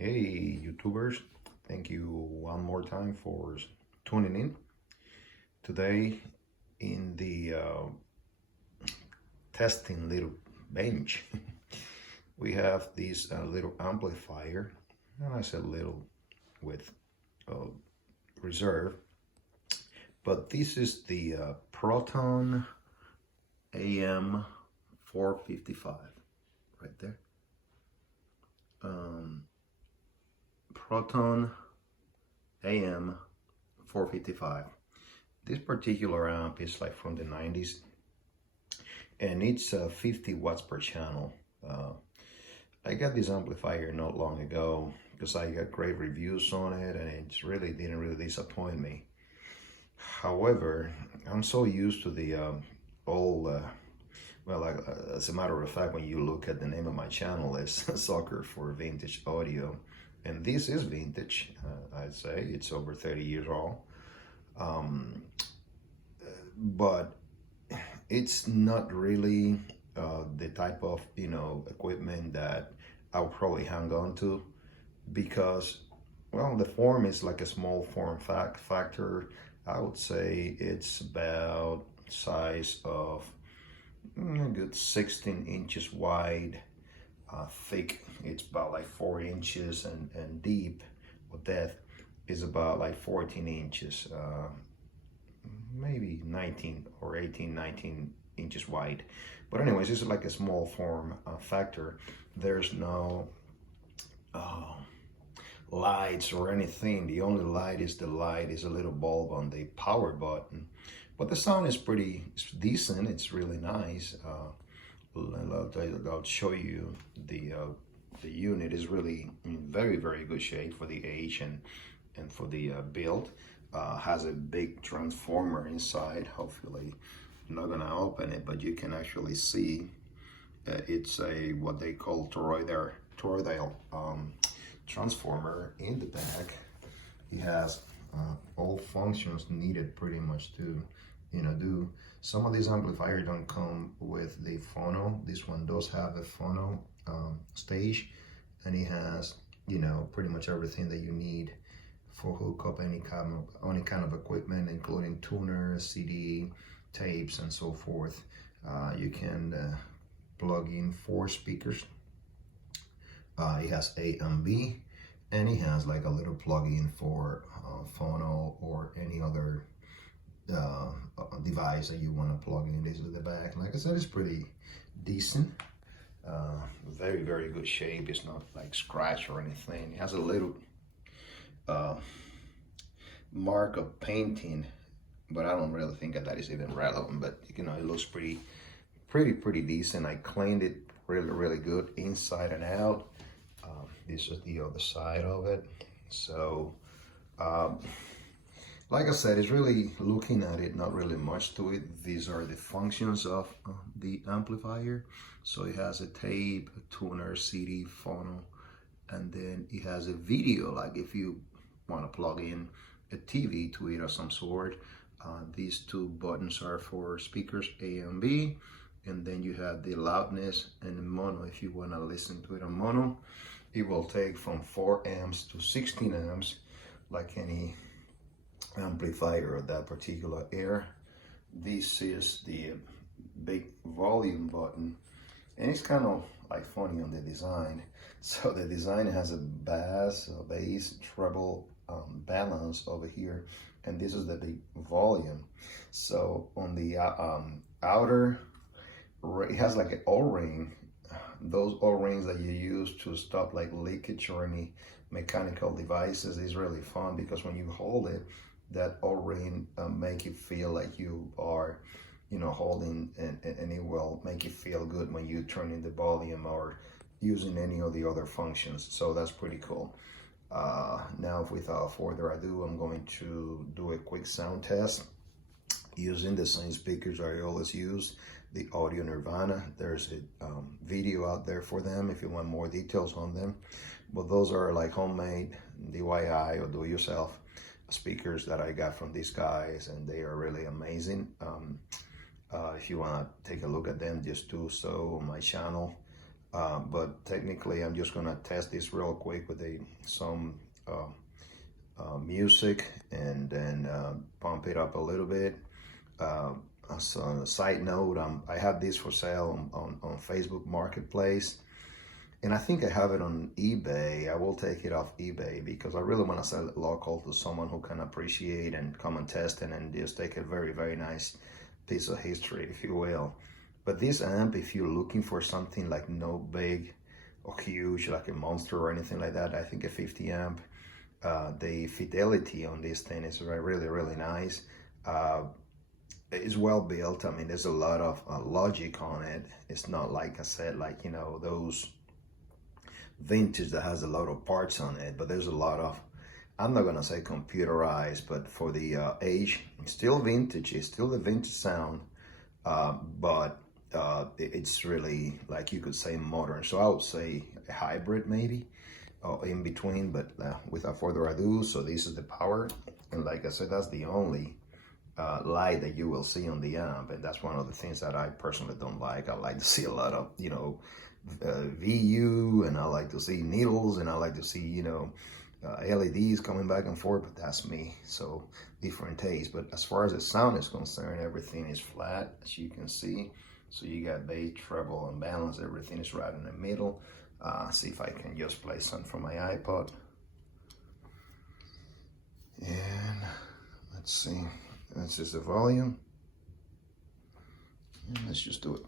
Hey YouTubers, thank you one more time for tuning in. Today in the testing little bench, we have this little amplifier, and I said little with reserve, but this is the Proton AM-455 right there. Proton AM-455. This particular amp is like from the 90s, and it's 50 watts per channel. I got this amplifier not long ago because I got great reviews on it, and it didn't really disappoint me. However, I'm so used to the old as a matter of fact, when you look at the name of my channel, it's Sucker for Vintage Audio. And this is vintage, I'd say. It's over 30 years old. But it's not really the type of, equipment that I'll probably hang on to because, well, the form is like a small form factor. I would say it's about size of a good 16 inches wide, thick. It's about like 4 inches, and deep or depth is about like 14 inches, maybe 19 or 18, 19 inches wide. But anyways, this is like a small form factor. There's no lights or anything. The only light is a little bulb on the power button. But the sound is it's decent. It's really nice. I'll show you the unit is really in very, very good shape for the age and for the build. Has a big transformer inside. Hopefully, I'm not gonna open it, but you can actually see it's a what they call toroidal transformer in the back. It has all functions needed pretty much to do. Some of these amplifiers don't come with the phono. This one does have a phono stage, and it has pretty much everything that you need for hook up any kind of equipment, including tuner, CD, tapes, and so forth. You can plug in 4 speakers. It has A and B, and it has like a little plug-in for phono or any other device that you want to plug in. This is the back. Like I said, it's pretty decent. Very, very good shape. It's not like scratch or anything. It has a little mark of painting, but I don't really think that is even relevant. But it looks pretty decent. I cleaned it really good inside and out. This is the other side of it. So like I said, it's really, looking at it, not really much to it. These are the functions of the amplifier. So it has a tape, a tuner, CD, phono, and then it has a video, like if you want to plug in a TV to it of some sort. These 2 buttons are for speakers A and B, and then you have the loudness and the mono. If you want to listen to it on mono, it will take from 4 amps to 16 amps, like any amplifier of that particular era. This is the big volume button, and it's kind of like funny on the design. So the design has a bass, treble balance over here, and this is the big volume. So on the outer, it has like an O-ring. Those O-rings that you use to stop like leakage or any mechanical devices is really fun, because when you hold it, that O-ring make you feel like you are holding, and it will make you feel good when you turn in the volume or using any of the other functions. So that's pretty cool. Now, without further ado, I'm going to do a quick sound test using the same speakers I always use, the Audio Nirvana. There's a video out there for them if you want more details on them, but those are like homemade DIY or do-it-yourself speakers that I got from these guys, and they are really amazing. If you want to take a look at them, just do so on my channel. but technically I'm just gonna test this real quick with some music, and then pump it up a little bit. So on a side note, I have this for sale on Facebook Marketplace, and I think I have it on eBay. I will take it off eBay because I really want to sell it local to someone who can appreciate and come and test it and just take a very, very nice piece of history, if you will. But this amp, if you're looking for something like no big or huge, like a monster or anything like that, I think a 50 amp, the fidelity on this thing is really, really nice. It's well built. I mean, there's a lot of logic on it. It's not like I said, like, you know, those vintage that has a lot of parts on it, but there's a lot of, I'm not gonna say computerized, but for the age, it's still vintage. It's still the vintage sound, but it's really, like you could say, modern. So I would say a hybrid maybe, or in between, but without further ado, so this is the power. And like I said, that's the only light that you will see on the amp, and that's one of the things that I personally don't like. I like to see a lot of, you know, VU, and I like to see needles, and I like to see, you know, LEDs coming back and forth, but that's me, so different taste. But as far as the sound is concerned, everything is flat, as you can see. So you got bass, treble, and balance. Everything is right in the middle. See if I can just play some from my iPod. And let's see, this is the volume. And let's just do it.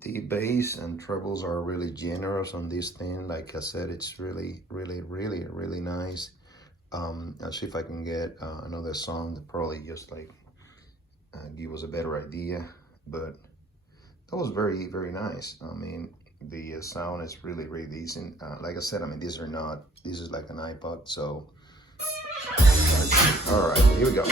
The bass and trebles are really generous on this thing. Like I said, it's really, really, really, really nice. I'll see if I can get another song that probably just like give us a better idea. But that was very, very nice. I mean, the sound is really, really decent. Like I said, I mean, these are not, this is like an iPod, so. All right, here we go.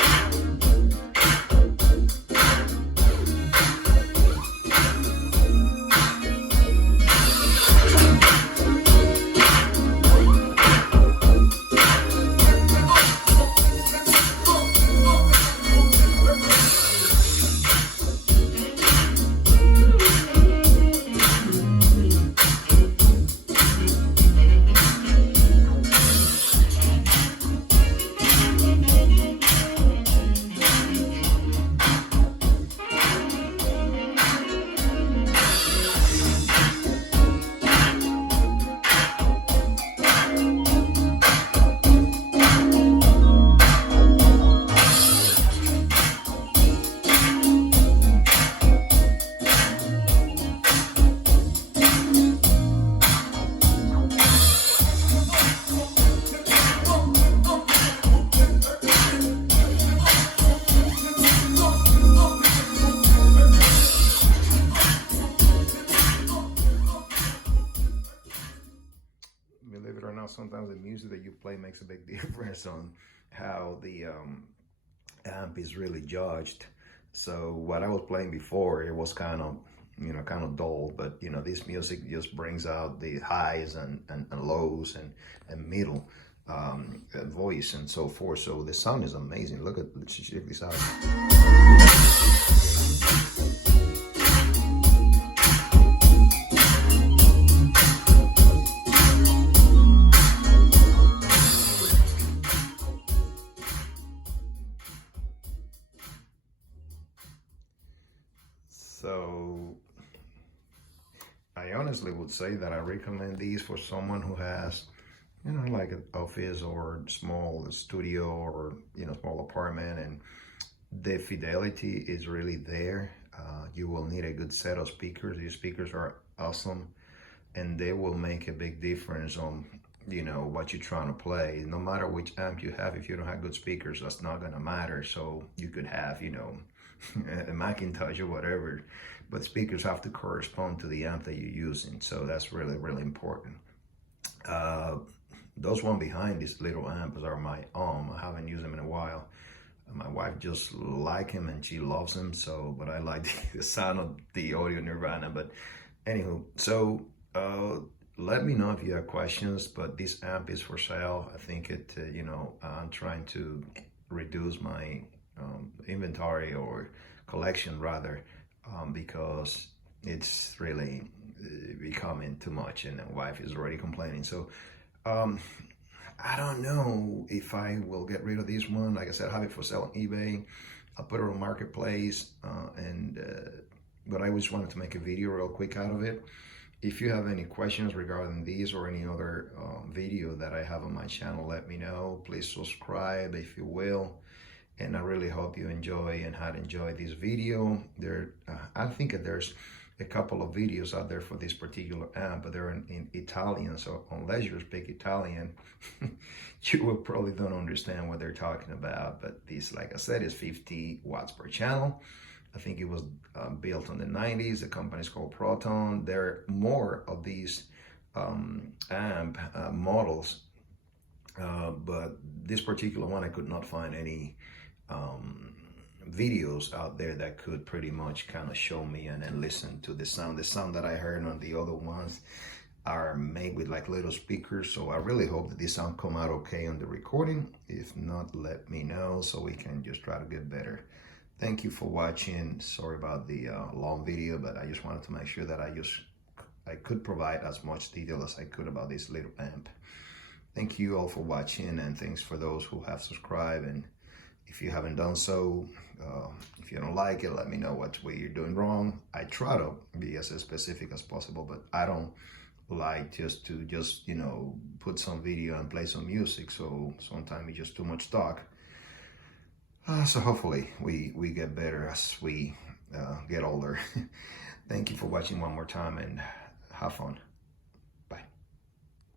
Believe it or not, sometimes the music that you play makes a big difference on how the amp is really judged. So what I was playing before, it was kind of, you know, kind of dull, but you know, this music just brings out the highs and lows and middle voice and so forth. So the sound is amazing. Look at, let's check this out. So I honestly would say that I recommend these for someone who has you know, like an office or small studio or, you know, small apartment, and the fidelity is really there. You will need a good set of speakers. These speakers are awesome, and they will make a big difference on, you know, what you're trying to play. No matter which amp you have, if you don't have good speakers, that's not gonna matter. So you could have, you know, a Macintosh or whatever, but speakers have to correspond to the amp that you're using. So that's really, really important. Those one behind these little amps are my own. I haven't used them in a while. My wife just like him and she loves him. So, but I like the sound of the audio Nirvana. But anywho, so let me know if you have questions. But this amp is for sale. I think it, you know, I'm trying to reduce my inventory or collection rather, because it's really becoming too much, and the wife is already complaining. So I don't know if I will get rid of this one. Like I said, I have it for sale on eBay. I'll put it on Marketplace, but I just wanted to make a video real quick out of it. If you have any questions regarding these or any other video that I have on my channel, let me know. Please subscribe if you will. And I really hope you enjoy and had enjoyed this video. I think that there's a couple of videos out there for this particular amp, but they're in Italian. So unless you speak Italian, you will probably don't understand what they're talking about. But this, like I said, is 50 watts per channel. I think it was built in the 90s. The company is called Proton. There are more of these amp models, but this particular one, I could not find any videos out there that could pretty much kind of show me and then listen to the sound. The sound that I heard on the other ones are made with like little speakers. So I really hope that this sound come out okay on the recording. If not, let me know so we can just try to get better. Thank you for watching. Sorry about the long video, but I just wanted to make sure that I could provide as much detail as I could about this little amp. Thank you all for watching, and thanks for those who have subscribed. And if you haven't done so, if you don't like it, let me know what way you're doing wrong. I try to be as specific as possible, but I don't like just to you know, put some video and play some music. So sometimes it's just too much talk. So hopefully we get better as we get older. Thank you for watching one more time, and have fun.